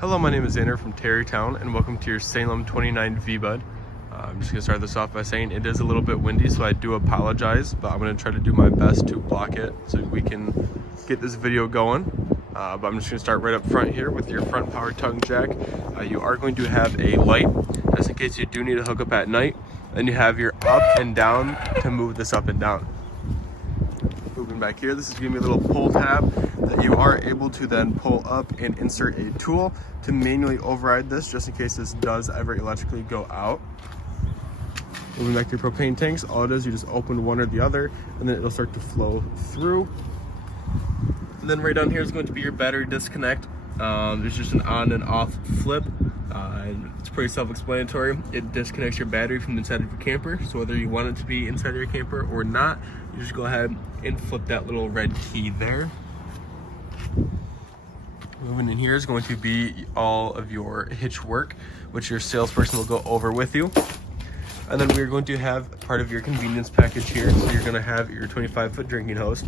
Hello, my name is Xander from Terrytown, and welcome to your Salem 29 V-Bud. I'm just going to start this off by saying it is a little bit windy, so I do apologize, but I'm going to try to do my best to block it so we can get this video going. But I'm just going to start right up front here with your front power tongue jack. You are going to have a light, just in case you do need to hook up at night. Then you have your up and down to move this up and down. Moving back here, this is giving me a little pull tab that you are able to then pull up and insert a tool to manually override this, just in case this does ever electrically go out. Moving back to your propane tanks, all it is, you just open one or the other, and then it'll start to flow through. And then right down here is going to be your battery disconnect. There's just an on and off flip. It's pretty self-explanatory. It disconnects your battery from the inside of your camper, so whether you want it to be inside of your camper or not, you just go ahead and flip that little red key there. Moving in here is going to be all of your hitch work, which your salesperson will go over with you. And then we're going to have part of your convenience package here. So you're going to have your 25-foot drinking hose,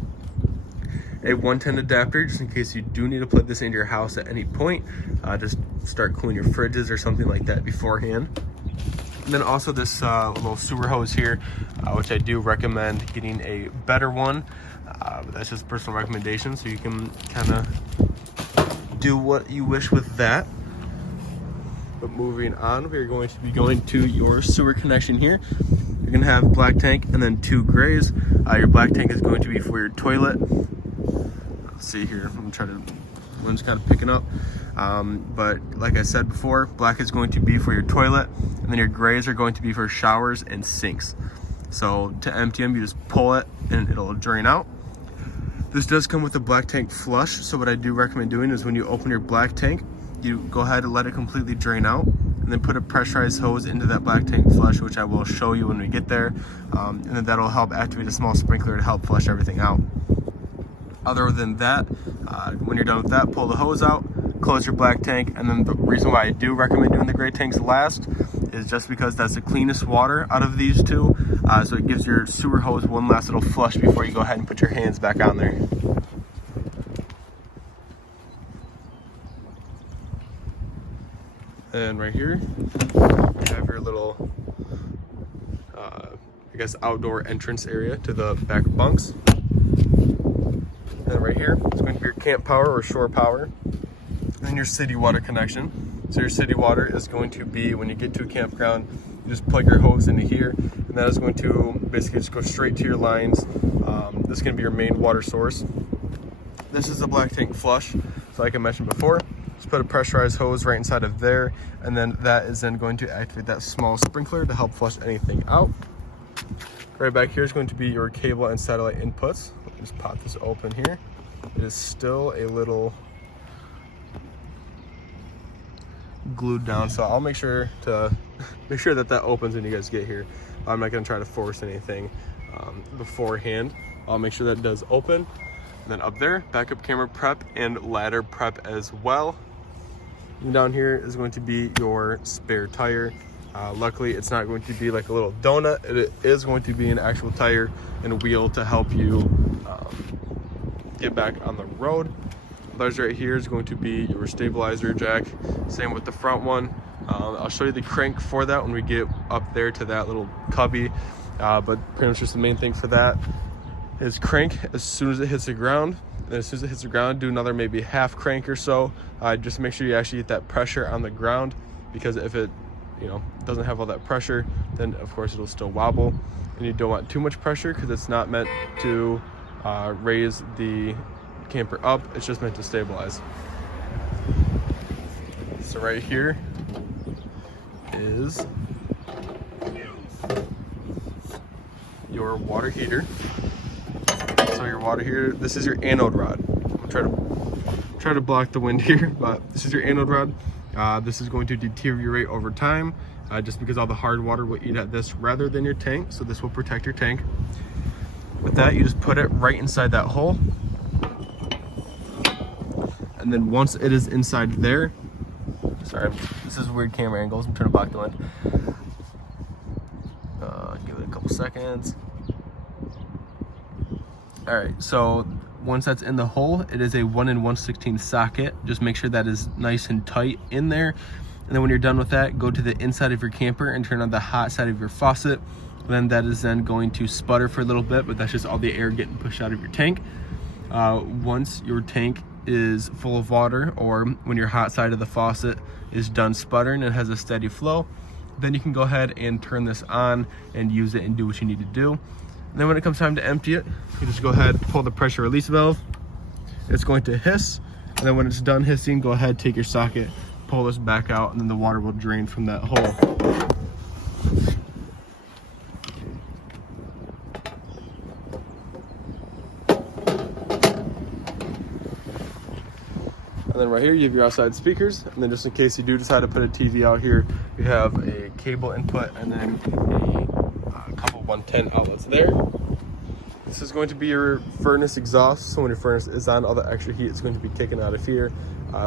a 110 adapter, just in case you do need to plug this into your house at any point. Just start cooling your fridges or something like that beforehand. And then also this little sewer hose here, which I do recommend getting a better one. But that's just personal recommendation, so you can kind of do what you wish with that. But moving on, we're going to be going to your sewer connection here. You're going to have black tank and then two grays. Your black tank is going to be for your toilet. Let's see here, I'm going to try to, one's kind of picking up. But like I said before, black is going to be for your toilet, and then your grays are going to be for showers and sinks. So to empty them, you just pull it and it'll drain out. This does come with a black tank flush, so what I do recommend doing is when you open your black tank, you go ahead and let it completely drain out, and then put a pressurized hose into that black tank flush, which I will show you when we get there, and then that'll help activate a small sprinkler to help flush everything out. Other than that, when you're done with that, pull the hose out, close your black tank, and then the reason why I do recommend doing the gray tanks last is just because that's the cleanest water out of these two, so it gives your sewer hose one last little flush before you go ahead and put your hands back on there. And right here, you have your little, I guess, outdoor entrance area to the back bunks. And right here, it's going to be your camp power or shore power, and your city water connection. So your city water is going to be, when you get to a campground, you just plug your hose into here, and that is going to basically just go straight to your lines. This is going to be your main water source. This is a black tank flush, so like I mentioned before, just put a pressurized hose right inside of there, and then that is then going to activate that small sprinkler to help flush anything out. Right back here is going to be your cable and satellite inputs. Just pop this open here. It is still a little glued down, so I'll make sure that that opens when you guys get here. I'm not going to try to force anything beforehand. I'll make sure that it does open. And then up there, backup camera prep and ladder prep as well. And down here is going to be your spare tire. Luckily, it's not going to be like a little donut. It is going to be an actual tire and a wheel to help you get back on the road. Those right here is going to be your stabilizer jack. Same with the front one. I'll show you the crank for that when we get up there to that little cubby. But pretty much just the main thing for that is crank as soon as it hits the ground. And as soon as it hits the ground, do another maybe half crank or so. Just make sure you actually get that pressure on the ground, because if it doesn't have all that pressure, then of course it'll still wobble, and you don't want too much pressure because it's not meant to raise the camper up, it's just meant to stabilize. So right here is your water heater. So your water heater, this is your anode rod. I'll try to block the wind here, but this is your anode rod. This is going to deteriorate over time, just because all the hard water will eat at this rather than your tank, so this will protect your tank. With that, you just put it right inside that hole, and then once it is inside there, sorry, this is weird camera angles, I'm trying to block the wind. Give it a couple seconds. All right, so once that's in the hole, it is a 1 1/16 socket. Just make sure that is nice and tight in there. And then when you're done with that, go to the inside of your camper and turn on the hot side of your faucet. Then that is then going to sputter for a little bit, but that's just all the air getting pushed out of your tank. Once your tank is full of water, or when your hot side of the faucet is done sputtering and has a steady flow, then you can go ahead and turn this on and use it and do what you need to do. And then when it comes time to empty it, you just go ahead, pull the pressure release valve. It's going to hiss, and then when it's done hissing, go ahead, take your socket, pull this back out, and then the water will drain from that hole. And then right here you have your outside speakers, and then just in case you do decide to put a TV out here, you have a cable input and then a couple 110 outlets there. This is going to be your furnace exhaust, so when your furnace is on, all the extra heat is going to be taken out of here.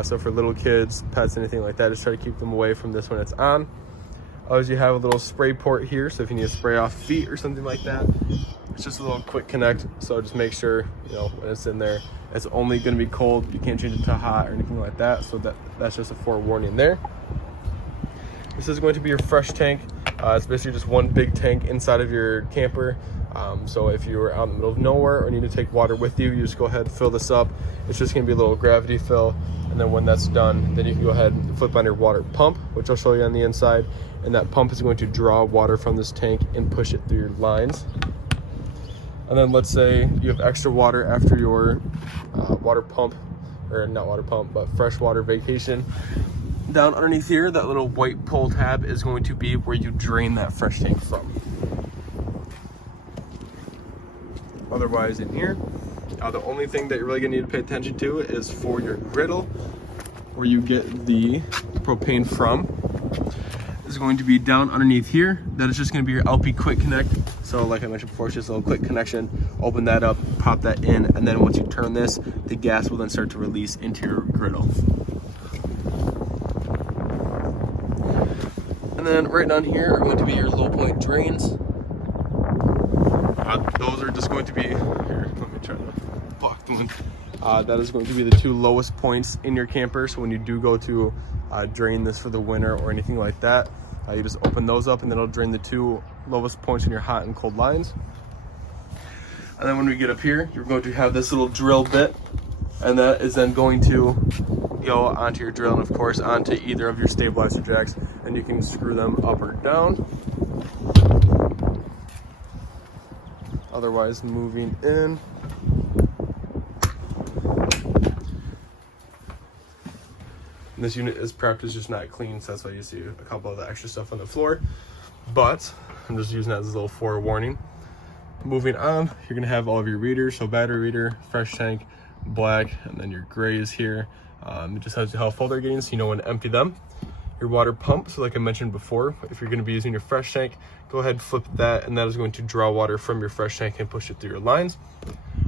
So for little kids, pets, anything like that, just try to keep them away from this when it's on. As you have a little spray port here, so if you need to spray off feet or something like that, it's just a little quick connect. So just make sure, you know, when it's in there, it's only going to be cold. You can't change it to hot or anything like that. So that's just a forewarning there. This is going to be your fresh tank. It's basically just one big tank inside of your camper. So if you're out in the middle of nowhere or need to take water with you, you just go ahead and fill this up. It's just going to be a little gravity fill. And then when that's done, then you can go ahead and flip on your water pump, which I'll show you on the inside. And that pump is going to draw water from this tank and push it through your lines. And then let's say you have extra water after your water pump, or not water pump, but freshwater vacation. Down underneath here, that little white pull tab is going to be where you drain that fresh tank from. Otherwise in here, the only thing that you're really gonna need to pay attention to is for your griddle, where you get the propane from. Is going to be down underneath here. That is just going to be your LP quick connect. So like I mentioned before, it's just a little quick connection. Open that up, pop that in, and then once you turn this, the gas will then start to release into your griddle. And then right down here are going to be your low point drains. Those are just going to be, here, let me try to block the wind. That is going to be the two lowest points in your camper. So when you do go to drain this for the winter or anything like that, you just open those up and then it'll drain the two lowest points in your hot and cold lines. And then when we get up here, you're going to have this little drill bit, and that is then going to go onto your drill and of course onto either of your stabilizer jacks, and you can screw them up or down. Otherwise, moving in. This unit is prepped, it's just not clean, so that's why you see a couple of the extra stuff on the floor. But I'm just using that as a little forewarning. Moving on, you're gonna have all of your readers, so battery reader, fresh tank, black, and then your grays here. It just tells you how full they're getting, so you know when to empty them. Your water pump, so like I mentioned before, if you're gonna be using your fresh tank, go ahead and flip that, and that is going to draw water from your fresh tank and push it through your lines.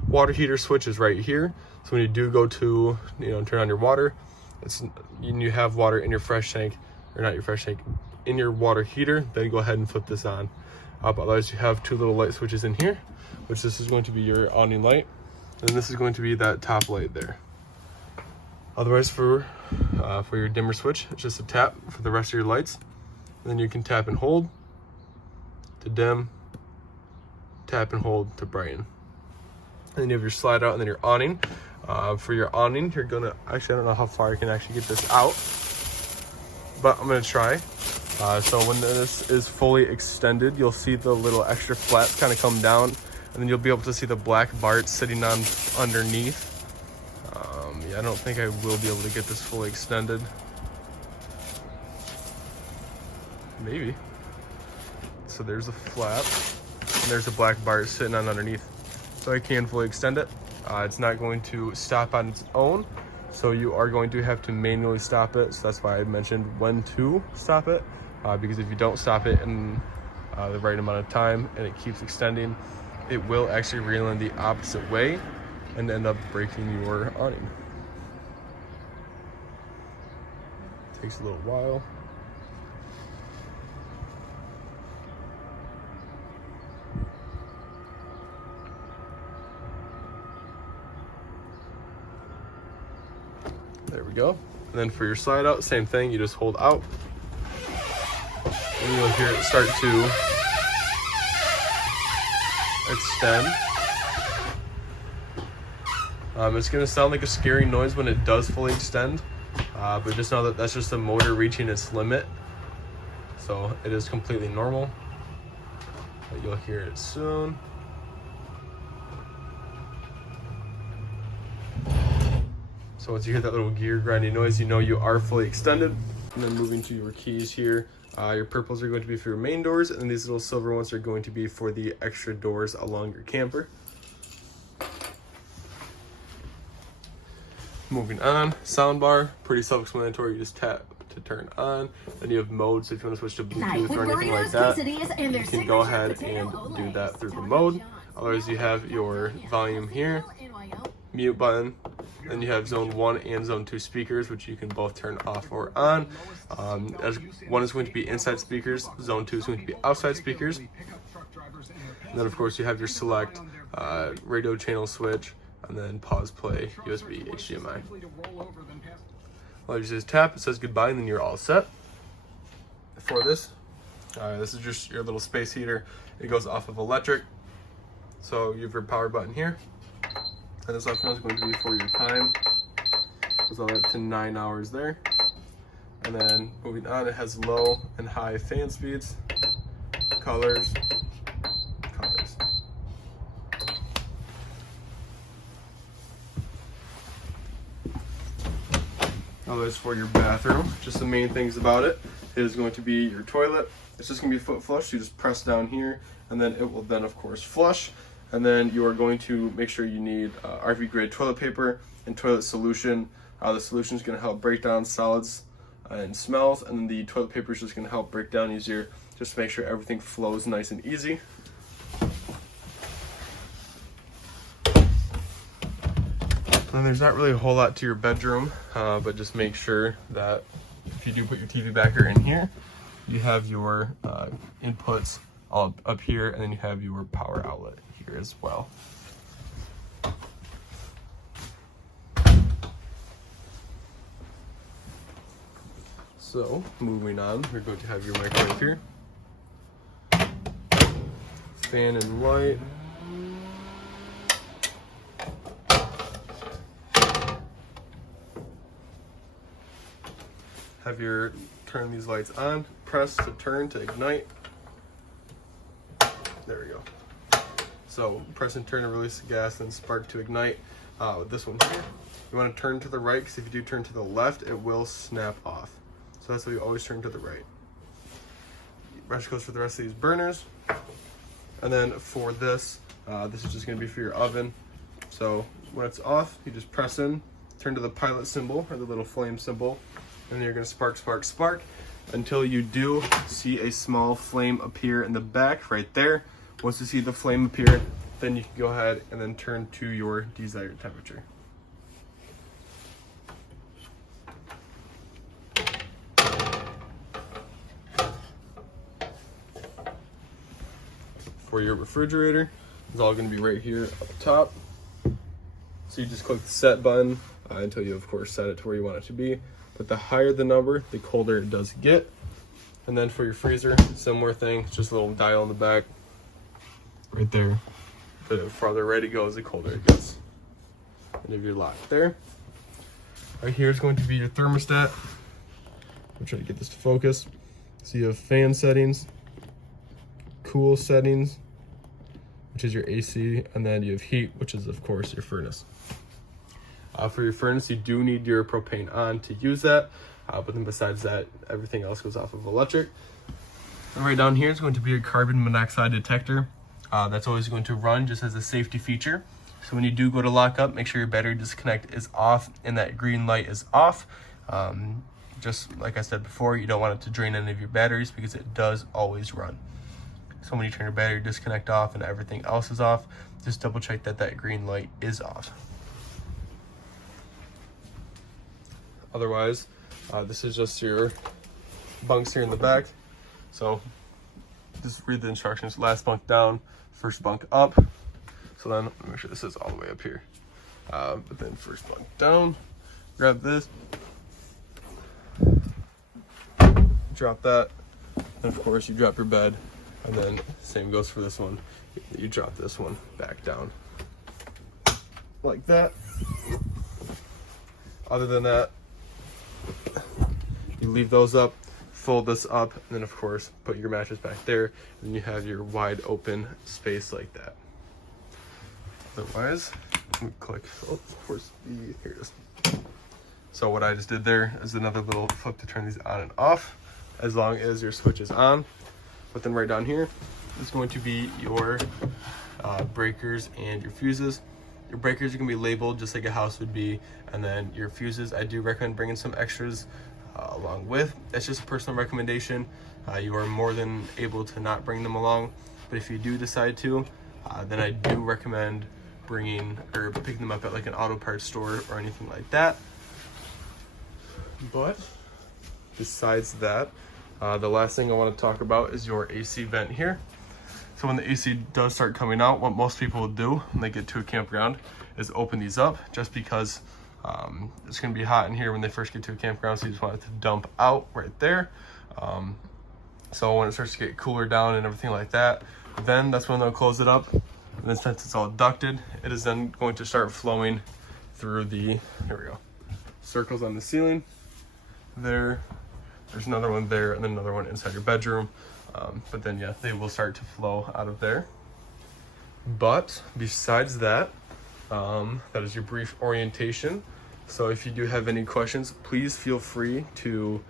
Water heater switch is right here, so when you do go to, turn on your water, you have water in your fresh tank, or not your fresh tank, in your water heater, then go ahead and flip this on. But otherwise you have two little light switches in here, which this is going to be your awning light, and this is going to be that top light there. Otherwise for your dimmer switch, it's just a tap for the rest of your lights. And then you can tap and hold to dim, tap and hold to brighten. And then you have your slide out and then your awning. For your awning, you're gonna, actually I don't know how far I can actually get this out, but I'm gonna try. So when this is fully extended, you'll see the little extra flaps kind of come down, and then you'll be able to see the black Bart sitting on underneath. Yeah, I don't think I will be able to get this fully extended. Maybe. So there's a flap, and there's a black Bart sitting on underneath. So I can fully extend it. It's not going to stop on its own, so you are going to have to manually stop it. So that's why I mentioned when to stop it, because if you don't stop it in the right amount of time and it keeps extending, it will actually reel in the opposite way and end up breaking your awning. Takes a little while. And then for your slide out, same thing, you just hold out. And you'll hear it start to extend. It's gonna sound like a scary noise when it does fully extend, but just know that that's just the motor reaching its limit. So it is completely normal, but you'll hear it soon. So once you hear that little gear grinding noise, you know you are fully extended. And then moving to your keys here, your purples are going to be for your main doors, and these little silver ones are going to be for the extra doors along your camper. Moving on, soundbar, pretty self-explanatory. You just tap to turn on. Then you have modes if you want to switch to Bluetooth or anything like that. You can go ahead and do that through the mode. Otherwise, you have your volume here, mute button. Then you have zone 1 and zone 2 speakers, which you can both turn off or on. As one is going to be inside speakers, zone 2 is going to be outside speakers. And then of course you have your select radio channel switch, and then pause, play, USB, HDMI. Well, you just tap, it says goodbye, and then you're all set. For this, this is just your little space heater. It goes off of electric. So you have your power button here. And this left one is going to be for your time. Goes all the way up to 9 hours there. And then moving on, it has low and high fan speeds, colors. Otherwise, for your bathroom, just the main things about it is going to be your toilet. It's just going to be foot flush. You just press down here, and then it will then, of course, flush. And then you are going to make sure you need RV grade toilet paper and toilet solution. The solution is going to help break down solids and smells, and then the toilet paper is just going to help break down easier, just to make sure everything flows nice and easy. And there's not really a whole lot to your bedroom, but just make sure that if you do put your TV backer in here, you have your inputs all up here, and then you have your power outlet here as well. So moving on, we're going to have your microwave here, fan and light. Have your turn these lights on, press to turn to ignite. There we go. So press and turn to release the gas, then spark to ignite. With this one here, you want to turn to the right, because if you do turn to the left, it will snap off. So that's why you always turn to the right. Brush goes for the rest of these burners. And then for this, this is just going to be for your oven. So when it's off, you just press in, turn to the pilot symbol or the little flame symbol, and then you're going to spark, spark, spark until you do see a small flame appear in the back right there. Once you see the flame appear, then you can go ahead and then turn to your desired temperature. For your refrigerator, it's all going to be right here up top. So you just click the set button until you, of course, set it to where you want it to be. But the higher the number, the colder it does get. And then for your freezer, similar thing, it's just a little dial in the back right there. The farther right it goes, the colder it gets. And if you're locked there, right here is going to be your thermostat. I'll try to get this to focus. So you have fan settings, cool settings, which is your AC, and then you have heat, which is of course your furnace. For your furnace, you do need your propane on to use that, but then besides that, everything else goes off of electric. And right down here is going to be your carbon monoxide detector. That's always going to run just as a safety feature. So when you do go to lock up, make sure your battery disconnect is off and that green light is off. Just like I said before, you don't want it to drain any of your batteries because it does always run. So when you turn your battery disconnect off and everything else is off, just double check that that green light is off. Otherwise, this is just your bunks here in the back. So just read the instructions. Last bunk down, first bunk up. So then make sure this is all the way up here. But then first bunk down, grab this, drop that. And of course you drop your bed, and then same goes for this one. You drop this one back down like that. Other than that, you leave those up, fold this up, and then of course put your mattress back there, and you have your wide open space like that. Otherwise, let me click. Oh, of course, here it is. So what I just did there is another little flip to turn these on and off, as long as your switch is on. But then right down here is going to be your breakers and your fuses. Your breakers are going to be labeled just like a house would be, and then your fuses, I do recommend bringing some extras along with. That's just a personal recommendation. You are more than able to not bring them along, but if you do decide to, then I do recommend bringing or picking them up at like an auto parts store or anything like that. But besides that, the last thing I want to talk about is your AC vent here. So when the AC does start coming out, what most people will do when they get to a campground is open these up, just because it's going to be hot in here when they first get to a campground, so you just want it to dump out right there. So when it starts to get cooler down and everything like that, then that's when they'll close it up. And then since it's all ducted, it is then going to start flowing through the, here we go, circles on the ceiling. There's another one there, and then another one inside your bedroom. But then yeah, they will start to flow out of there. But besides that, that is your brief orientation. So if you do have any questions, please feel free to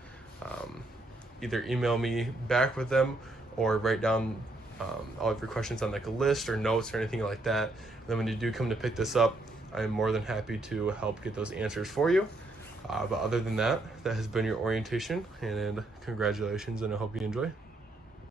either email me back with them or write down all of your questions on like a list or notes or anything like that. And then when you do come to pick this up, I'm more than happy to help get those answers for you. But other than that, that has been your orientation, and congratulations, and I hope you enjoy.